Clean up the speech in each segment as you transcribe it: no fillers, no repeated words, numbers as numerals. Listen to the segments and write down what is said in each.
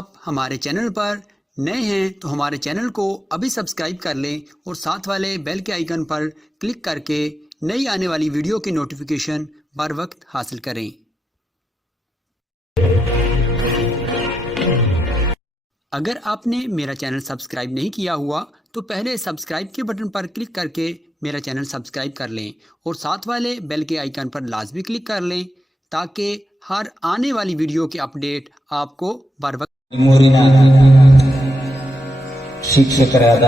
आप हमारे चैनल पर नए हैं तो हमारे चैनल को अभी सब्सक्राइब कर लें और साथ वाले बेल के आइकन पर क्लिक करके नई आने वाली वीडियो की नोटिफिकेशन बर वक्त हासिल करें। अगर आपने मेरा चैनल सब्सक्राइब नहीं किया हुआ तो पहले सब्सक्राइब के बटन पर क्लिक करके मेरा चैनल सब्सक्राइब कर लें और साथ वाले बेल के आइकन पर लाजमी क्लिक कर लें ताकि हर आने वाली वीडियो की अपडेट आपको बर वक्त ಮೂರಿನ ಶಿಕ್ಷಕರಾದ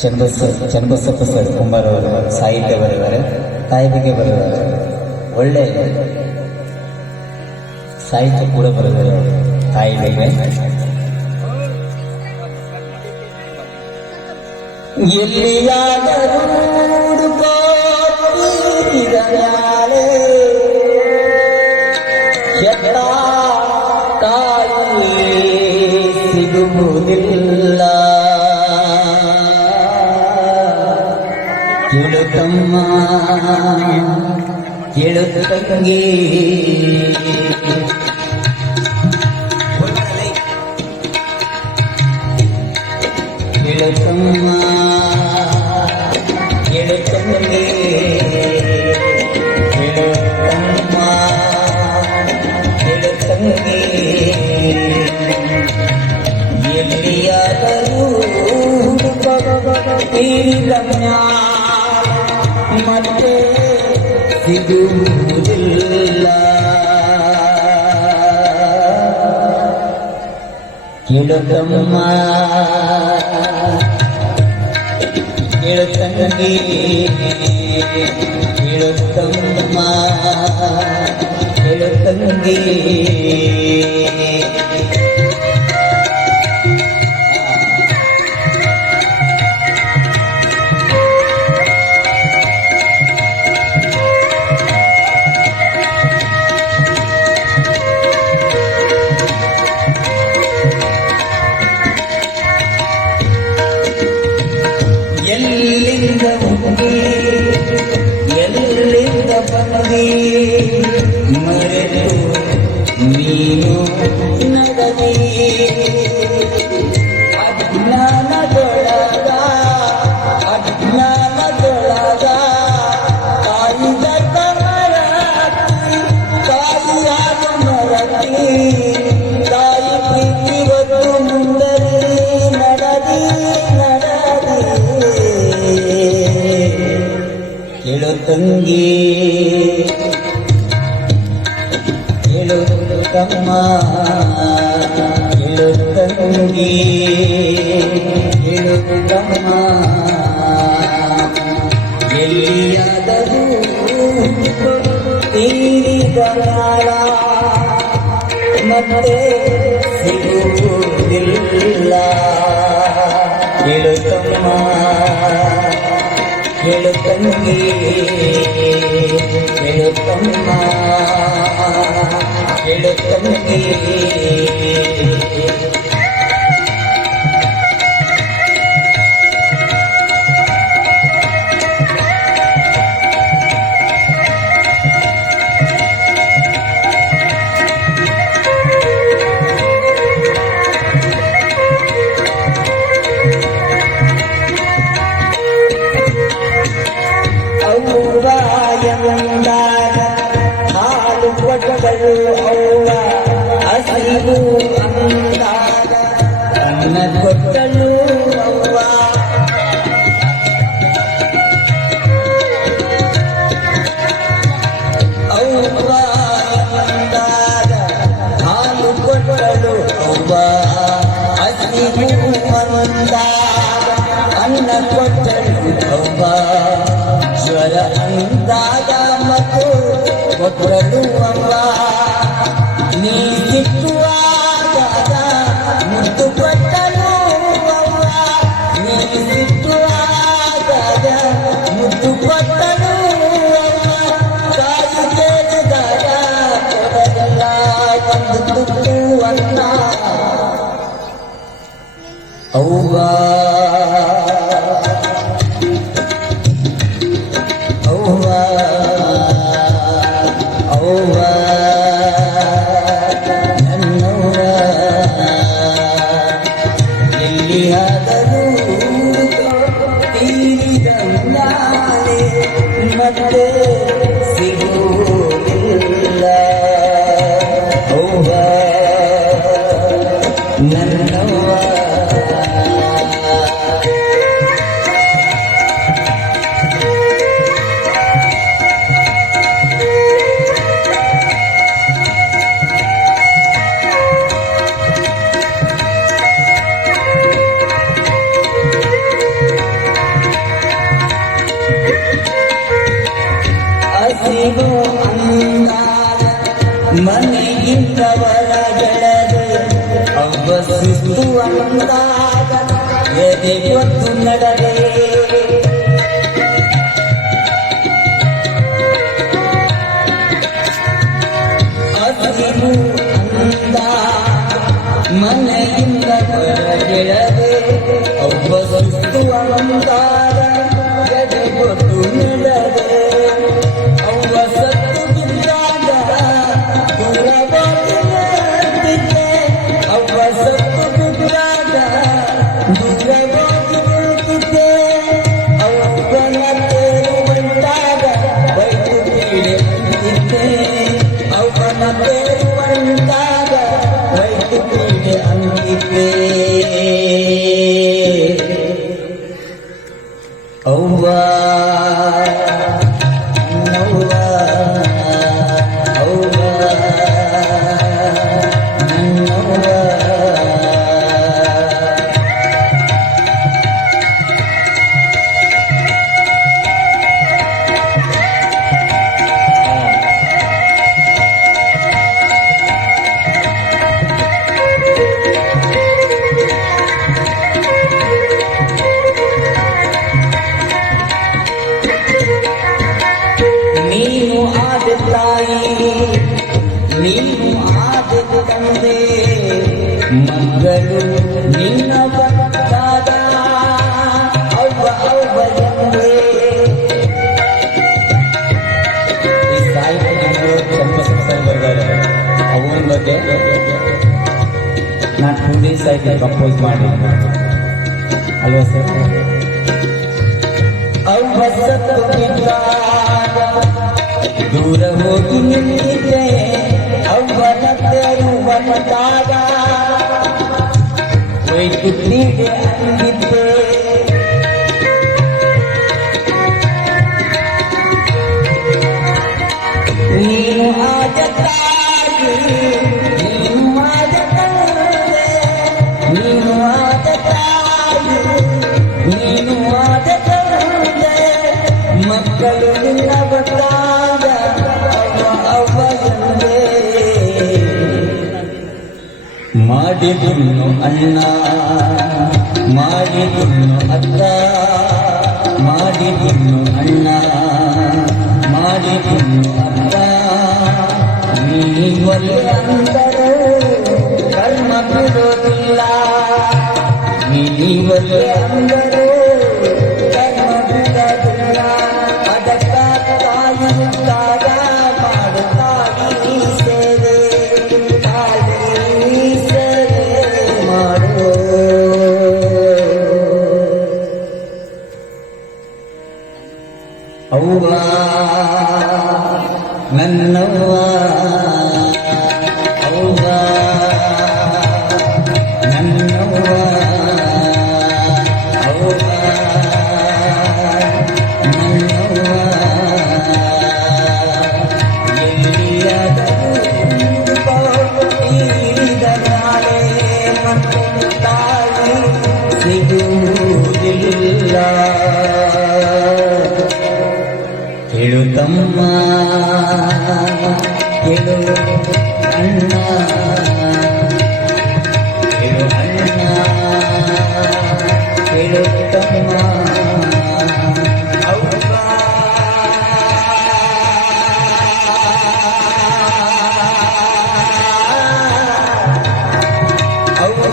ಚನ್ನಬಸಪ್ಪ ಸರ್ ಕುಂಬಾರವರು ಸಾಹಿತ್ಯ ಬರೆಯುತ್ತಾರೆ, ತಾಯಿ ಬಗ್ಗೆ ಬರೆಯುತ್ತಾರೆ, ಒಳ್ಳೆ ಸಾಹಿತ್ಯ ಕೂಡ ಬರೆದಿದ್ದಾರೆ ತಾಯಿ ಬಗ್ಗೆ. ಎಲ್ಲಿಯಾದರೂ ಸಿಗುವುದಿಲ್ಲ, ಕೇಳುತ್ತಮ್ಮ ಕೇಳುತ್ತಂಗೆ ಕೇಳುತ್ತಮ್ಮ ಕೇಳುತ್ತಂಗೆ ಕೇಳುತ್ತಮ್ಮ ಕೇಳುತ್ತಂಗೆ. ಎಲ್ಲಿಯಾದರೂ ಮತ್ತೆ ಸಿಗುವುದಿಲ್ಲ, ಕೇಳುತ್ತಮ್ಮ ಕೇಳುತ್ತಂಗೆ ಕೇಳುತ್ತಮ್ಮ ಕೇಳುತ್ತಂಗೆ. ಎಲ್ಲಿಂದ ಹೋಗಿ ಎಲ್ಲಿಂದ ಬಂದಿ ಮರೆತು ನೀನು ನಗದಿ, ಅಜ್ಞಾನದೊಳಗ ಅಜ್ಞಾನದೊಳಗ ಕಾಯಿದ ಮರತಿ ಕಾಯಿಯಾದ ಮರತಿ ತಾಯಿ ಪ್ರೀತಿ ಒತ್ತು ಮುಂದರಿ ನಡದಿ ನಡದಿ. ಕೇಳುತ್ತಂಗೆ ಕೇಳುತ್ತಮ್ಮ ಕೇಳುತ್ತಂಗೆ ಕೇಳುತ್ತಮ್ಮ. ಎಲ್ಲಿಯಾದರೂ ತೀರಿದ ಕಾಲ ಮತ್ತೆ ಸಿಗುವುದಿಲ್ಲ, ಕೇಳುತ್ತಮ್ಮ ಕೇಳುತ್ತಂಗೆ ಕೇಳುತ್ತಮ್ಮ ಕೇಳುತ್ತಂಗೆ. ಎಂದಾಗ ಹಾಲು ಕೊಟ್ಟಗಳು ಅವ್ವ ಹಸಿವು ಅಂದಾಗ ಅನ್ನ ಕೊಟ್ಟಳು ಅವ್ವ. ಅವ್ವ ಎಂದಾಗ ಹಾಲು ಕೊಟ್ಟಳು ಅವ್ವ ಹಸಿವು ಅಂದಾಗ ಅನ್ನ ಕೊಟ್ಟಳು ಅವ್ವ. ಜ್ವರ ಅಂದಾಗ ಮತ್ತು ಕೊಟ್ಟಳು ಅವ್ವ. ನೀ ಸಿಕ್ಕುವಾಗ ಮುತ್ತು ಕೊಟ್ಟಳು ಅವ್ವ. ನೀ ಸಿಕ್ಕುವಾಗ ಮುತ್ತು ಕೊಟ್ಟಳು ಅವ್ವ. ತಾಯಿ ಕೇಳಿದಾಗ ಕೊಡಲಿಲ್ಲ ಒಂದು ತುತ್ತು ಅನ್ನ ಅವ್ವ. ನನ್ನವ್ವ ಸಿಗುವುದಿಲ್ಲ. ಅವ್ವ ನನ್ನವ್ವ ಹಸಿವು ಅಂದಾಗ ಮನೆಯಿಂದ ಹೊರಗೆಳೆದು ಅವ್ವ ಸುಸ್ತು ಅಂದಾಗ ಎದೆ ಗೊತ್ತು ನಡೆದೆ. ಹಸಿವು ಅಂದಾಗ ಮನೆಯಿಂದ ಹೊರಗೆಳೆದು ಅವ್ವ ಸುಸ್ತು ಅಂದಾಗ ಎದೆ ಗೊತ್ತು ನಡೆದೆ. ಅವ್ವ ನವ್ವ ಅವ್ವ ನನ್ನವ್ವ ನೀನು ಆದ ತಾಯಿ ನೀನು ಆದ ತಂದೆ ಮಗಳು ನಿನ್ನ ಭಕ್ತಾದ ಅವ್ವ ಅವ್ವ ಎಂದೇ. ಈ ಸಾಹಿತ್ಯಗಳು ಸ್ವಲ್ಪ ಸಂಸಾರ ಬರ್ತಾರೆ ಅವನ ಬಗ್ಗೆ ನಾನು 2 days ಆಯ್ತು ಕಂಪೋಸ್ ಮಾಡಿ ಅಲ್ವಾ ಸರ್. ಅವ್ವ ಸತ್ತು ಬಿದ್ದಾಗ ದೂರ ಹೋಗಿ ನಿಂತಿದ್ದೆ ಅವ್ವನ ತೆರುವಂತಾಗ ವೈಕುಟ್ಟಿಗೆ ಅಂದಿದ್ದೆ. ನೀನು ಆದ ತಾಯಿ ನೀನು ಆದ ತಂದೆ ನೀನು ಆದ ತಾಯಿ ನೀನು ಆದ ತಂದೆ ಮಕ್ಕಳು ನಿನ್ನ ಬಂದಾಗ ಅವ್ವ ಎಂದೇ. ಮಾಡಿದುನ್ನು ಅಣ್ಣ ಮಾಡಿದುನ್ನು ಅಕ್ಕ ಮಾಡಿದುನ್ನು ಅಣ್ಣ ಮಾಡಿದುನ್ನು ಅಕ್ಕ ನೀ ಒಲ್ಲೆ ಅಂದರು ಕರ್ಮ ಬಿಡೋದಿಲ್ಲ. ನೀ ಒಲ್ಲೆ ಅಂದರು ಕರ್ಮ ಬಿಡೋದಿಲ್ಲ. ಅದಕ್ಕ ತಾಯಿ ಮುತ್ತಾಗ ಮಾಡುತ್ತಾಗಿ ಸೇವೆ ತಾಯಿ ಸೇವೆ ಮಾಡೋ. ಅವ್ವ ನನ್ನವ್ವ ಅವ್ವ ನನ್ನವ್ವ ಅವ್ವ ನನ್ನವ್ವ ಎಲ್ಲಿಯಾದರೂ ತೀರಿದ ನಾಳೆ ಮತ್ತು ತಾಯಿ ಸಿಗುವುದಿಲ್ಲ. ಹೇಳು ತಮ್ಮ ಹೇಳು ಅಣ್ಣ ಹೇಳು ಅಣ್ಣ ಹೇಳು ತಮ್ಮ ಅವ್ವ ಅವ್ವ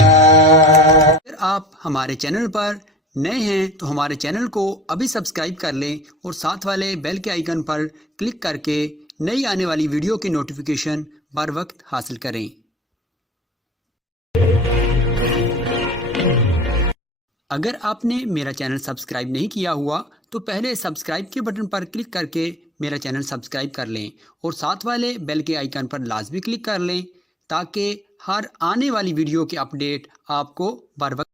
अगर आप हमारे चैनल पर नए हैं तो हमारे चैनल को अभी सब्सक्राइब कर लें और साथ वाले बेल के आइकन पर क्लिक करके नई आने वाली वीडियो की नोटिफिकेशन बर वक्त हासिल करें। अगर आपने मेरा चैनल सब्सक्राइब नहीं किया हुआ तो पहले सब्सक्राइब के बटन पर क्लिक करके मेरा चैनल सब्सक्राइब कर लें और साथ वाले बेल के आइकन पर लाजमी क्लिक कर लें ताकि हर आने वाली वीडियो के अपडेट आपको बर वक्त